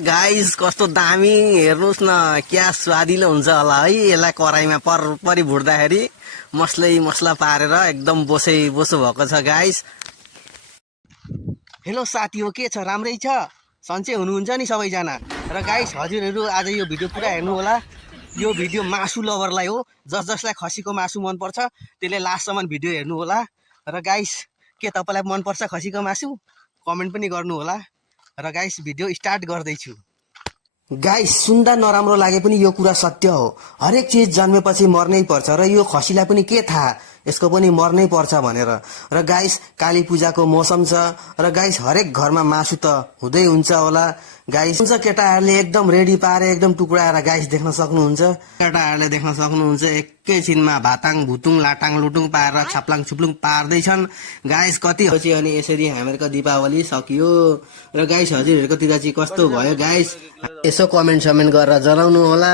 Guys कस्तो दामी हेर्नुहोस् न, क्या स्वादिलो हुन्छ होला है। यसलाई कराईमा परि भुट्दाखेरि मसलै मसला पारेर एकदम बोसो भएको छ गाइस। हेलो साथी हो, के छ? राम्रै छ? सन्चै हुनुहुन्छ नि सबैजना? र गाइस हजुरहरू आज यो भिडियो पुरा हेर्नु होला। यो भिडियो मासु लभरलाई हो, जसलाई खसीको मासु मनपर्छ त्यसले लास्टसम्म भिडियो हेर्नु होला। र गाइस के तपाईँलाई मनपर्छ खसीको मासु? कमेन्ट पनि गर्नु होला। र गाइस भिडियो स्टार्ट गर्दैछु। गाइस सुन्दा नराम्रो लागे पनि यो कुरा सत्य हो। हरेक चिज जन्मेपछि मर्नै पर्छ र यो खसीलाई पनि के थाहा यसको पनि मर्नै पर्छ भनेर। र गाइस काली पूजाको मौसम छ र गाइस हरेक घरमा मासु त हुँदै हुन्छ होला। गाइस हुन्छ केटाहरूले एकदम रेडी पारे एकदम टुक्राएर गाइस देख्न सक्नुहुन्छ। केटाहरूले देख्न सक्नुहुन्छ एकैछिनमा भाताङ भुतुङ लाटाङ लुटुङ पारेर छाप्लाङ छुप्लुङ पार्दैछन्। गाइस कति पछि अनि यसरी हामीहरूको दीपावली सकियो। र गाइस हजुरहरूकोतिर चाहिँ कस्तो भयो गाइस? यसो कमेन्ट गरेर जनाउनु होला।